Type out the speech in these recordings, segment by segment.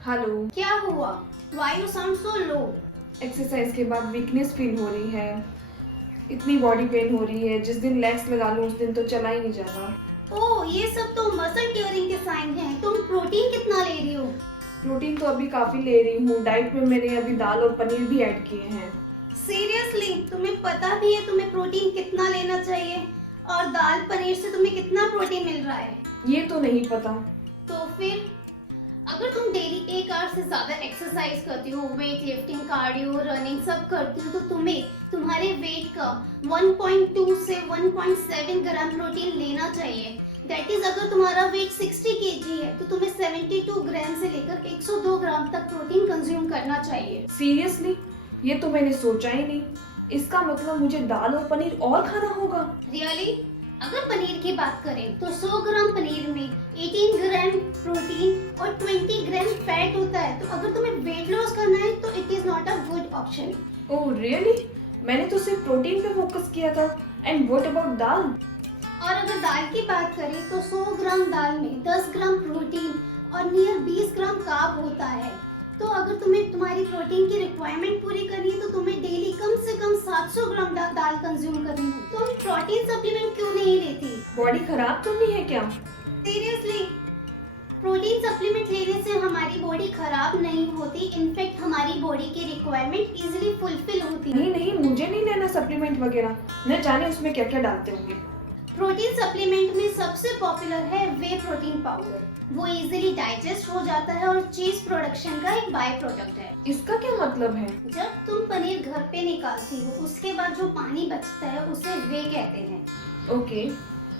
Hello. क्या हुआ? Why you sound so low? Exercise के बाद वीकनेस फील हो रही है, इतनी बॉडी पेन हो रही है, जिस दिन लेग्स लगा लूं उस दिन तो चला ही नहीं जाता। ओह, ये सब तो मसल टियरिंग के साइन हैं। तुम प्रोटीन कितना ले रही हो? प्रोटीन तो अभी काफी ले रही हूँ। डाइट में मैंने अभी दाल और पनीर भी ऐड किए हैं। सीरियसली? तुम्हें पता भी है तुम्हें प्रोटीन कितना लेना चाहिए? और दाल पनीर से तुम्हें कितना प्रोटीन मिल रहा है? ये तो नहीं पता। तो फिर अगर तुम डेली 1 आवर से ज्यादा एक्सरसाइज करती हो, वेट लिफ्टिंग, कार्डियो, रनिंग सब करती हो, तो तुम्हें तुम्हारे वेट का 1.2 से 1.7 ग्राम प्रोटीन लेना चाहिए। दैट इज अगर तुम्हारा वेट 60 केजी है तो तुम्हें 72 ग्राम से लेकर 102 ग्राम तक प्रोटीन कंज्यूम करना चाहिए। सीरियसली? ये तो मैंने सोचा ही नहीं। इसका मतलब मुझे दाल और पनीर और खाना होगा। रियली? अगर पनीर की बात करें तो 100 ग्राम पनीर में 18 ग्राम प्रोटीन और 20 ग्राम फैट होता है। तो अगर तुम्हें वेट लॉस करना है तो it is not a good option. Oh really? मैंने तो सिर्फ प्रोटीन पे फोकस किया था। एंड व्हाट अबाउट दाल? और अगर दाल की बात करें तो 100 ग्राम दाल में 10 ग्राम प्रोटीन और नियर 20 ग्राम कार्ब होता है। तो अगर तुम्हें तुम्हारी प्रोटीन की रिक्वायरमेंट पूरी करनी है तो तुम्हें डेली कम से कम 700 ग्राम दाल कंज्यूम करनी है। तुम प्रोटीन सप्लीमेंट क्यों नहीं लेती? बॉडी खराब तो नहीं है क्या? सीरियसली? प्रोटीन सप्लीमेंट लेने से हमारी बॉडी खराब नहीं होती। इनफैक्ट हमारी बॉडी की रिक्वायरमेंट इजीली फुलफिल होती है। नहीं नहीं, मुझे नहीं लेना सप्लीमेंट वगैरह। न जाने उसमें क्या क्या डालते होंगे। प्रोटीन सप्लीमेंट में सबसे पॉपुलर है वे प्रोटीन पाउडर। वो इजीली डाइजेस्ट हो जाता है और चीज प्रोडक्शन का एक बाय प्रोडक्ट है। इसका क्या मतलब है? जब तुम पनीर घर पे निकालती हो उसके बाद जो पानी बचता है उसे वे कहते हैं। ओके,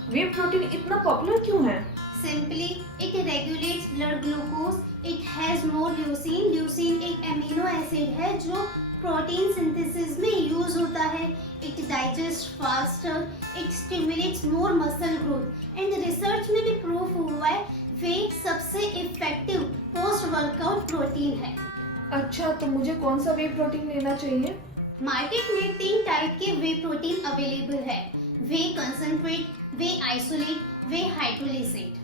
वे प्रोटीन इतना पॉपुलर क्यों है? Simply it regulates blood glucose. It has more leucine. Leucine एक एमिनो एसिड है जो प्रोटीन सिंथेसिस में यूज होता है। It digest faster. It stimulates more muscle growth. And research में भी प्रूफ हुआ है वे सबसे इफेक्टिव पोस्ट वर्कआउट प्रोटीन है। अच्छा, तो मुझे कौन सा वे प्रोटीन लेना चाहिए? मार्केट में 3 टाइप के वे प्रोटीन अवेलेबल है। वे कंसंट्रेट, वे आइसोलेट, वे हाइड्रोलिसेट।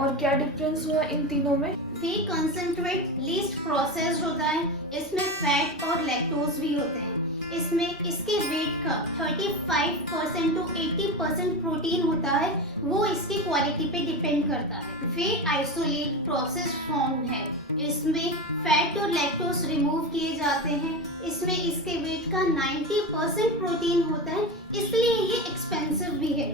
और क्या डिफरेंस हुआ इन तीनों में? वे कंसंट्रेट लीस्ट प्रोसेस्ड होता है। इसमें फैट और लैक्टोज भी होते हैं। इसमें इसके वेट का 35% टू 80% प्रोटीन होता है। वो इसकी क्वालिटी पे डिपेंड करता है। वे आइसोलेट प्रोसेस्ड फॉर्म है। इसमें फैट और लैक्टोज रिमूव किए जाते हैं। इसमें इसके वेट का 90% प्रोटीन होता है, इसलिए ये एक्सपेंसिव भी है।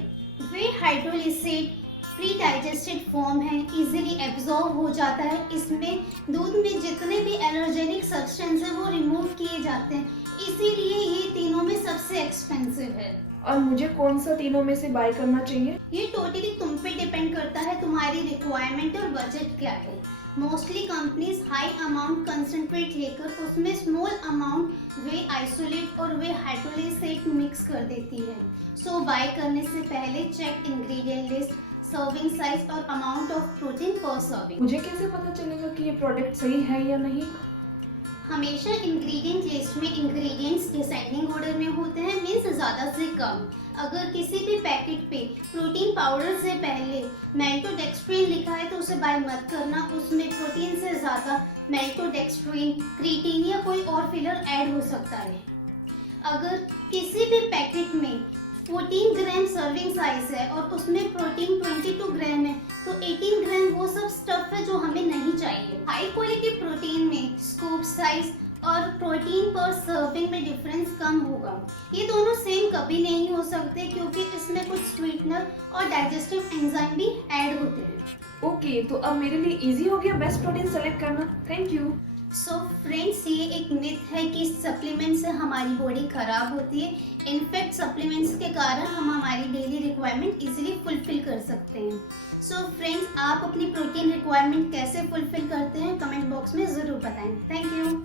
वे हाइड्रोलिसेट प्री डाइजेस्टेड फॉर्म है, इजीली एब्जॉर्ब हो जाता है। इसमें दूध में जितने भी एलर्जेनिक सब्सटेंस है वो रिमूव किए जाते हैं, इसीलिए ये तीनों में सबसे एक्सपेंसिव है। और मुझे कौन सा तीनों में से बाय करना चाहिए? ये टोटली तुम पे डिपेंड करता है तुम्हारी रिक्वायरमेंट और बजट क्या है। Mostly companies high amount concentrate लेकर उसमें स्मॉल अमाउंट वे आइसोलेट और वे हाइड्रोलिसेट मिक्स कर देती है। सो बाय करने से पहले check ingredient list, serving size और amount of protein per serving. मुझे कैसे पता चलेगा कि ये प्रोडक्ट सही है या नहीं? हमेशा इंग्रेडिएंट लिस्ट में इंग्रेडिएंट्स डिसेंडिंग ऑर्डर में होते हैं, मीन्स ज्यादा से कम। अगर किसी भी पैकेट पे प्रोटीन पाउडर से पहले मेल्टोडेक्स्ट्रिन लिखा है तो उसे बाय मत करना। उसमें प्रोटीन से ज्यादा मेल्टोडेक्स्ट्रिन, क्रिएटिन या कोई और फिलर ऐड हो सकता है। अगर किसी भी पैकेट में 14 ग्राम सर्विंग साइज है और उसमें प्रोटीन 22 ग्राम है तो 18 ग्राम वो सब स्टफ है जो हमें नहीं चाहिए। हाई क्वालिटी प्रोटीन में स्कूप साइज और प्रोटीन पर सर्विंग में डिफरेंस कम होगा। ये दोनों सेम कभी नहीं हो सकते क्योंकि इसमें कुछ स्वीटनर और डाइजेस्टिव एंजाइम भी ऐड होते हैं। ओके, तो अब मेरे लिए इजी हो गया बेस्ट प्रोटीन सेलेक्ट करना। Thank you. सो फ्रेंड्स, ये एक मिथ है कि सप्लीमेंट से हमारी बॉडी खराब होती है। इनफैक्ट सप्लीमेंट्स के कारण हम हमारी डेली रिक्वायरमेंट इजीली फुलफिल कर सकते हैं। सो फ्रेंड्स, आप अपनी प्रोटीन रिक्वायरमेंट कैसे फुलफिल करते हैं कमेंट बॉक्स में ज़रूर बताएं। Thank you.